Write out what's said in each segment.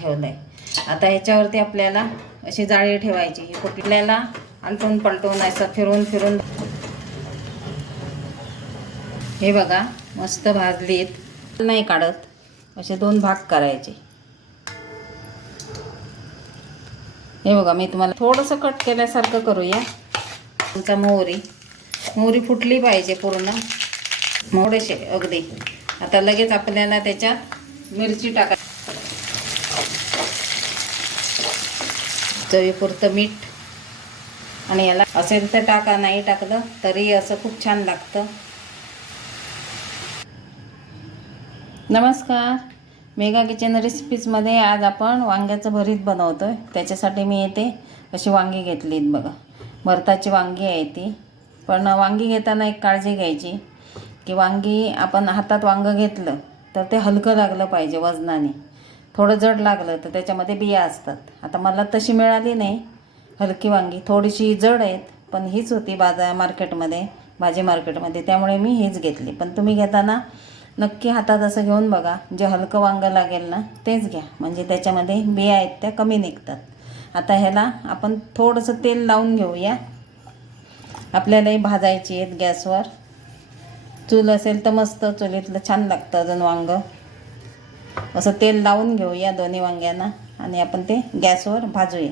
ठेवलं आहे आता ह्याच्यावरती आपल्याला अशी जाळी ठेवायची. ही कुठल्याला आलटून पलटून असं फिरून फिरून हे बघा मस्त भाजलीत. नाही काढत. असे दोन भाग करायचे. हे बघा मी तुम्हाला थोडंसं कट केल्यासारखं करूया. तुमचा मोहरी. मोहरी फुटली पाहिजे पूर्ण. मोडेशे अगदी. आता लगेच आपल्याला त्याच्यात मिरची टाका चवीपुरतं मीठ. आणि याला असेल तर टाका नाही टाकलं तरी असं खूप छान लागतं. नमस्कार. मेगा किचन रेसिपीजमध्ये आज आपण वांग्याचं भरीत बनवतो आहे त्याच्यासाठी मी येते. अशी वांगी घेतलीत बघा. भरताची वांगी आहे ती. पण वांगी घेताना एक काळजी घ्यायची की वांगी आपण हातात वांगं घेतलं तर ते हलकं लागलं पाहिजे वजनाने. थोडं जड लागलं तर त्याच्यामध्ये बिया असतात. आता मला तशी मिळाली नाही. हलकी वांगी थोडीशी जड आहेत पण हीच होती बाजार मार्केटमध्ये भाजी मार्केटमध्ये. त्यामुळे मी हीच घेतली. पण तुम्ही घेताना नक्की हातात असं घेऊन बघा. जे हलकं वांगं लागेल ना तेच घ्या. म्हणजे त्याच्यामध्ये बिया आहेत त्या कमी निघतात. आता ह्याला आपण थोडंसं तेल लावून घेऊया. आपल्यालाही भाजायची आहेत गॅसवर. चूल असेल तर मस्त चुलीतलं छान लागतं अजून वांगं. असं तेल लावून घेऊया दोन्ही वांग्यांना आणि आपण ते गॅसवर भाजूया.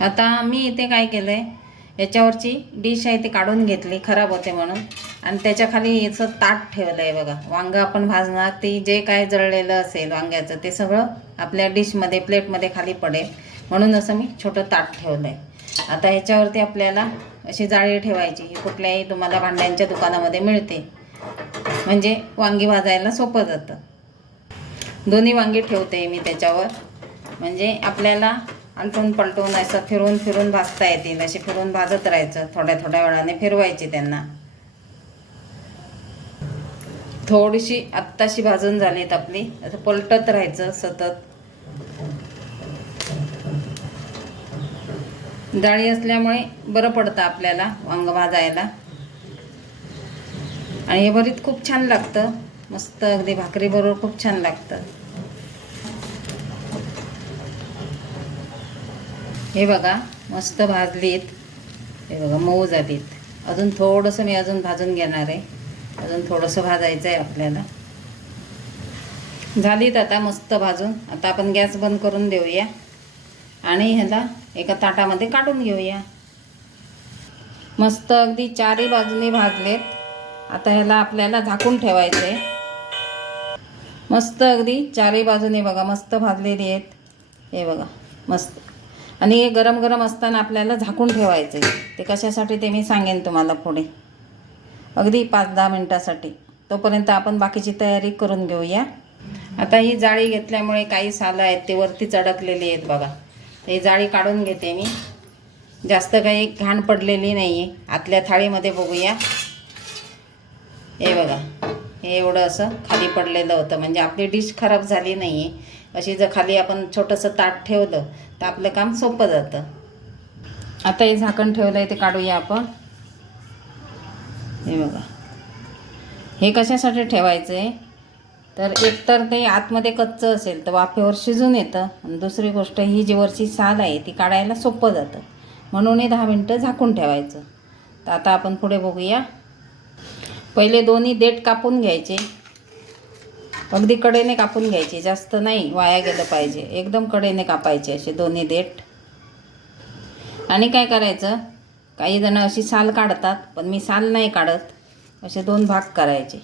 आता मी इथे काय केलं आहे याच्यावरची डिश आहे ती काढून घेतली खराब होते म्हणून. आणि त्याच्याखाली याचं ताट ठेवलं आहे बघा. वांगं आपण भाजणार ती जे काय जळलेलं असेल वांग्याचं ते सगळं आपल्या डिशमध्ये प्लेटमध्ये खाली पडेल. म्हणून असं मी छोटं ताट ठेवलं आहे आता ह्याच्यावरती आपल्याला अशी जाळी ठेवायची ही कुठल्याही तुम्हाला भांड्यांच्या दुकानामध्ये मिळते. म्हणजे वांगी भाजायला सोपं जातं. दोन्ही वांगी ठेवते मी त्याच्यावर. म्हणजे आपल्याला आलटून पलटून असं फिरून फिरून भाजता येतील असे फिरून भाजत राहायचं थोड्या थोड्या वेळाने फिरवायची त्यांना. थोडीशी आत्ताशी भाजून झालीत आपली असं पलटत राहायचं सतत. जाळी असल्यामुळे बरं पडतं आपल्याला वांग भाजायला. आणि हे भरीत खूप छान लागतं. मस्त अगदी भाकरीबरोबर खूप छान लागतं. हे बघा मस्त भाजलीत. हे बघा मऊ झालीत. अजून थोडंसं मी अजून भाजून घेणार आहे. अजून थोडंसं भाजायचं आहे आपल्याला. झालीत आता मस्त भाजून. आता आपण गॅस बंद करून देऊया. आणि ह्याला एका ताटामध्ये काढून घेऊया. मस्त अगदी चारही बाजूने भाजलेत. आता ह्याला आपल्याला झाकून ठेवायचं आहे मस्त अगदी चारही बाजूने बघा मस्त भाजलेली आहेत. हे बघा मस्त. आणि हे गरम गरम असताना आपल्याला झाकून ठेवायचं आहे ते कशासाठी ते मी सांगेन तुम्हाला पुढे. अगदी पाच दहा मिनटासाठी. तोपर्यंत आपण बाकीची तयारी करून घेऊया. आता ही जाळी घेतल्यामुळे काही सालं आहेत ते वरतीच अडकलेली आहेत बघा. तर ही जाळी काढून घेते मी. जास्त काही घाण पडलेली नाही आहे आतल्या थाळीमध्ये बघूया. हे बघा हे एवढं असं खाली पडलेलं होतं. म्हणजे आपली डिश खराब झाली नाही आहे अशी जर खाली आपण छोटंसं ताट ठेवलं तर आपलं काम सोपं जातं. आता हे झाकण ठेवलं आहे ते काढूया आपण. हे बघा. हे कशासाठी ठेवायचं आहे तर एकतर ते आतमध्ये कच्चं असेल तर वाफेवर शिजून येतं. आणि दुसरी गोष्ट ही जी वरची साल आहे ती काढायला सोपं जातं. म्हणून हे दहा मिनटं झाकून ठेवायचं. तर आता आपण पुढे बघूया. पहिले दोन्ही देठ कापून घ्यायचे. अगदी कडेने कापून घ्यायचे. जास्त नाही वाया गेलं पाहिजे. एकदम कडेने कापायचे असे दोन्ही देठ. आणि काय करायचं? काही जणं अशी साल काढतात पण मी साल नाही काढत. असे दोन भाग करायचे.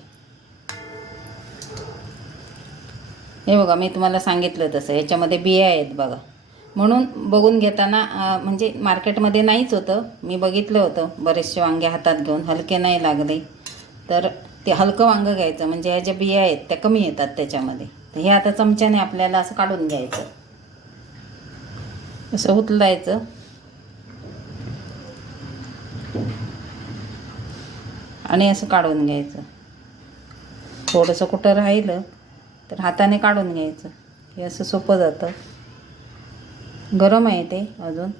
हे बघा मी तुम्हाला सांगितलं तसं. याच्यामध्ये बिया आहेत बघा. म्हणून बघून घेताना म्हणजे मार्केटमध्ये नाहीच होतं. मी बघितलं होतं. बरेचसे वांगे हातात घेऊन हलके नाही लागले. तर ते हलकं वांगं घ्यायचं म्हणजे ह्या ज्या बिया आहेत त्या कमी येतात त्याच्यामध्ये. तर हे आता चमच्याने आपल्याला असं काढून घ्यायचं. असं उचलायचं आणि असं काढून घ्यायचं. थोडंसं कुठं राहिलं तर हाताने काढून घ्यायचं. हे असं सोपं जातं. गरम आहे ते अजून.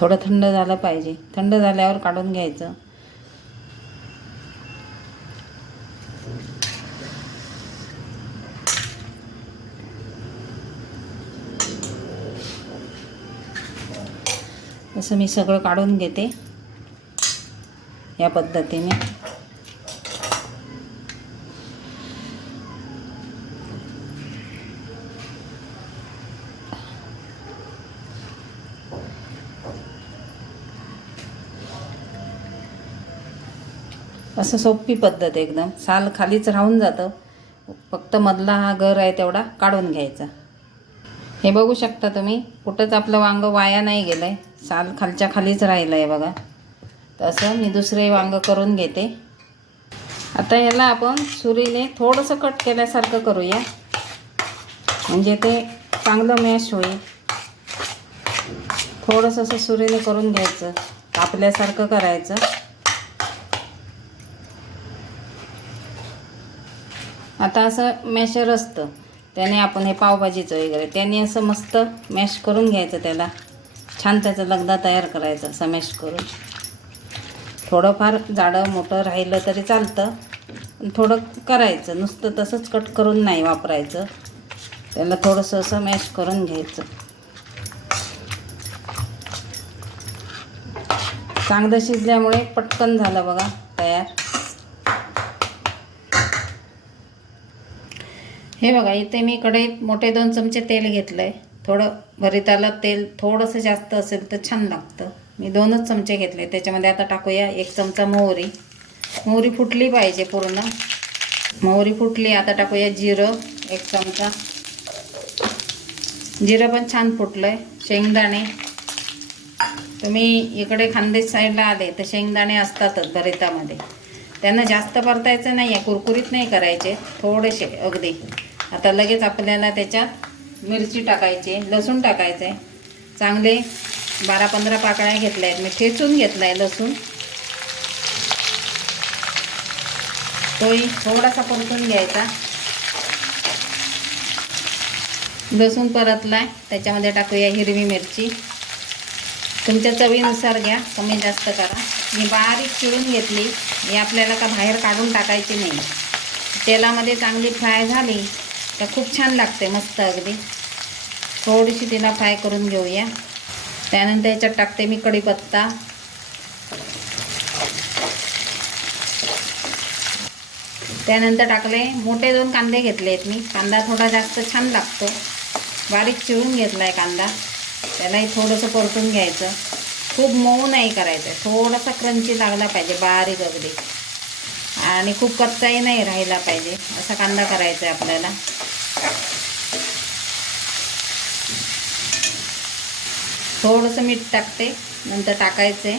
थोडं थंड झालं पाहिजे. थंड झाल्यावर काढून घ्यायचं. तसं मी सगळं काढून घेते या पद्धतीने. असं सोपी पद्धत एकदम. साल खालीच राहून जातं. फक्त मधला हा घर आहे तेवढा काढून घ्यायचा. हे बघू शकता तुम्ही कुठंच आपलं वांग वाया नाही गेलं आहे साल खालच्या खालीच राहिलं आहे बघा. तसं मी दुसरे वांग करून घेते. आता ह्याला आपण सुरीने थोडंसं कट केल्यासारखं करूया. म्हणजे ते चांगलं मॅश होईल. थोडंसं असं सुरीने करून घ्यायचं. कापल्यासारखं करायचं. आता असं मॅशर असतं. त्याने आपण हे पावभाजीचं वगैरे त्याने असं मस्त मॅश करून घ्यायचं त्याला. छान त्याचा लगदा तयार करायचा समॅश करून. थोडंफार जाडं मोठं राहिलं तरी चालतं. थोडं करायचं नुसतं तसंच कट करून नाही वापरायचं. त्याला थोडंसं असं मॅश करून घ्यायचं. चांगलं शिजल्यामुळे पटकन झालं बघा तयार. हे बघा इथे मी कढईत मोठे दोन चमचे तेल घेतलं आहे थोडं भरिताला तेल थोडंसं जास्त असेल तर छान लागतं. मी दोनच चमचे घेतले. त्याच्यामध्ये आता टाकूया एक चमचा मोहरी. मोहरी फुटली पाहिजे पूर्ण. मोहरी फुटली. आता टाकूया जिरं. एक चमचा. जिरं पण छान फुटलं आहे शेंगदाणे. तुम्ही इकडे खानदेश साईडला आले तर शेंगदाणे असतातच भरितामध्ये त्यांना जास्त परतायचं नाही आहे कुरकुरीत नाही करायचे. थोडेसे अगदी. आता लगेच आपल्याला त्याच्यात मिरची टाकायची लसूण टाकायचं. आहे चांगले बारा पंधरा पाकळ्या घेतल्या आहेत मी ठेचून घेतला आहे लसूण. तोही थोडासा परतून घ्यायचा. लसूण परतला आहे त्याच्यामध्ये टाकूया हिरवी मिरची. तुमच्या चवीनुसार घ्या. कमी जास्त करा. मी बारीक चिरून घेतली. ही आपल्याला का बाहेर काढून टाकायची नाही. तेलामध्ये चांगली फ्राय झाली तर खूप छान लागते मस्त अगदी. थोडीशी तिला फ्राय करून घेऊया. त्यानंतर याच्यात टाकते मी कढीपत्ता. त्यानंतर टाकले मोठे दोन कांदे घेतले आहेत मी. कांदा थोडा जास्त छान लागतो. बारीक चिरून घेतला आहे कांदा. त्यालाही थोडंसं परतून घ्यायचं. खूप मऊ नाही करायचं. आहे थोडासा क्रंची लागला पाहिजे बारीक अगदी. आणि खूप कच्चाही नाही राहिला पाहिजे. असा कांदा करायचा आहे आपल्याला. थोडंसं मीठ टाकते. नंतर टाकायचं. आहे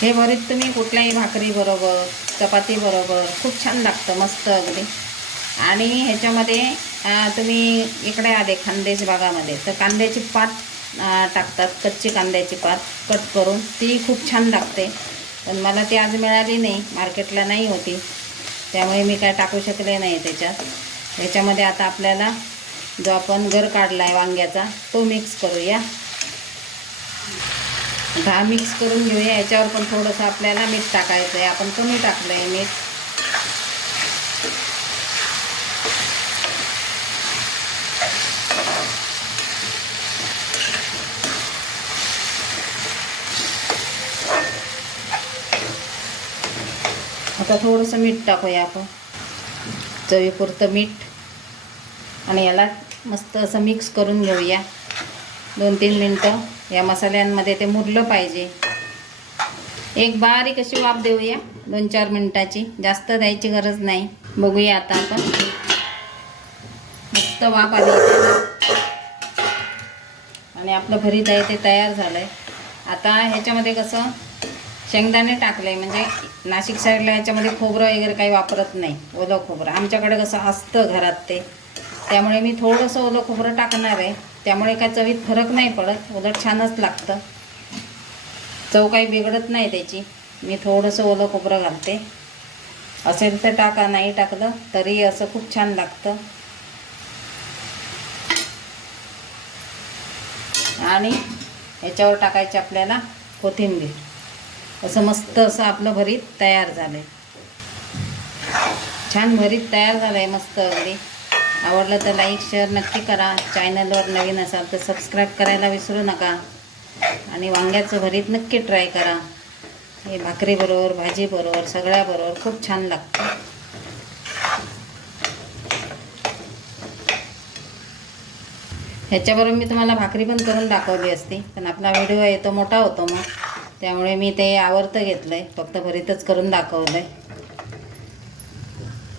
हे भरीत तुम्ही कुठल्याही भाकरी बरोबर खूप छान लागतं मस्त अगदी. आणि ह्याच्यामध्ये तुम्ही इकडे आले खानदेश भागामध्ये तर कांद्याची पात टाकतात कच्ची कांद्याची पात कट करून ती खूप छान लागते. पण मला ती आज मिळाली नाही. मार्केटला नाही होती. त्यामुळे मी काय टाकू शकले नाही त्याच्यात. त्याच्यामध्ये आता आपल्याला जो आपण गर काढला आहे वांग्याचा तो मिक्स करूया. दहा मिक्स करून घेऊया. याच्यावर पण थोडंसं आपल्याला मीठ टाकायचं आहे आपण कमी टाकलं आहे मीठ. आता थोडंसं मीठ टाकूया आपण. चवीपुरतं मीठ. आणि याला मस्त असं मिक्स करून घेऊया. दोन तीन मिनटं. या मसाल्यांमध्ये ते मुरलं पाहिजे. एक बारीक अशी वाफ देऊया. दोन चार मिनटाची. जास्त द्यायची गरज नाही. बघूया आता आपण. मस्त वाफ आली आणि आपलं भरीत आहे ते तयार झालं आहे आता ह्याच्यामध्ये कसं शेंगदाणे टाकले म्हणजे नाशिक साईडला याच्यामध्ये खोबरं वगैरे काही वापरत नाही ओलं खोबरं. आमच्याकडे कसं असतं घरात ते. त्यामुळे मी थोडंसं ओलं खोबरं टाकणार आहे. त्यामुळे काय चवीत फरक नाही पडत उलट छानच लागतं. चव काही बिघडत नाही त्याची. मी थोडंसं ओलं खोबरं घालते. असेल तर टाका नाही टाकलं तरी असं खूप छान लागतं. आणि याच्यावर टाकायची आपल्याला कोथिंबीर. असं मस्त असं आपलं भरीत तयार झालं आहे छान भरीत तयार झालं आहे मस्त अगदी. आवडलं तर लाईक शेअर नक्की करा. चॅनलवर नवीन असाल तर सबस्क्राईब करायला विसरू नका. आणि वांग्याचं भरीत नक्की ट्राय करा. हे भाकरीबरोबर भाजीबरोबर सगळ्याबरोबर खूप छान लागतं. ह्याच्याबरोबर मी तुम्हाला भाकरी पण करून दाखवली असती पण आपला व्हिडिओ आहे तो मोठा होतो मग. त्यामुळे मी ते आवर्त घेतलं आहे फक्त भरीतच करून दाखवलं आहे